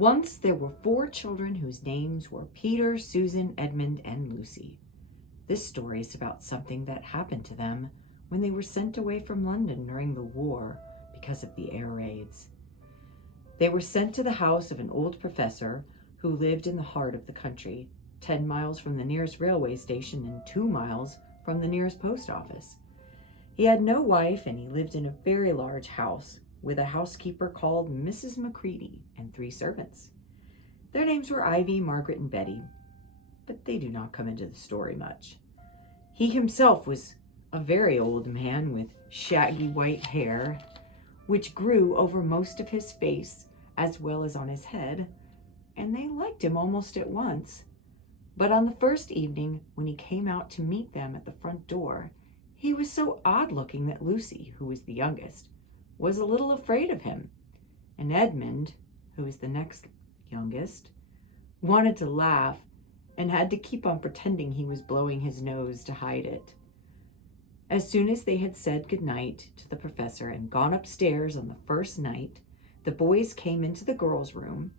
Once there were 4 children whose names were Peter, Susan, Edmund, and Lucy. This story is about something that happened to them when they were sent away from London during the war because of the air raids. They were sent to the house of an old professor who lived in the heart of the country, 10 miles from the nearest railway station and 2 miles from the nearest post office. He had no wife, and he lived in a very large house with a housekeeper called Mrs. Macready and 3 servants. Their names were Ivy, Margaret, and Betty, but they do not come into the story much. He himself was a very old man with shaggy white hair, which grew over most of his face as well as on his head, and they liked him almost at once. But on the first evening, when he came out to meet them at the front door, he was so odd-looking that Lucy, who was the youngest, was a little afraid of him, and Edmund, who was the next youngest, wanted to laugh and had to keep on pretending he was blowing his nose to hide it. As soon as they had said goodnight to the professor and gone upstairs on the first night, the boys came into the girls' room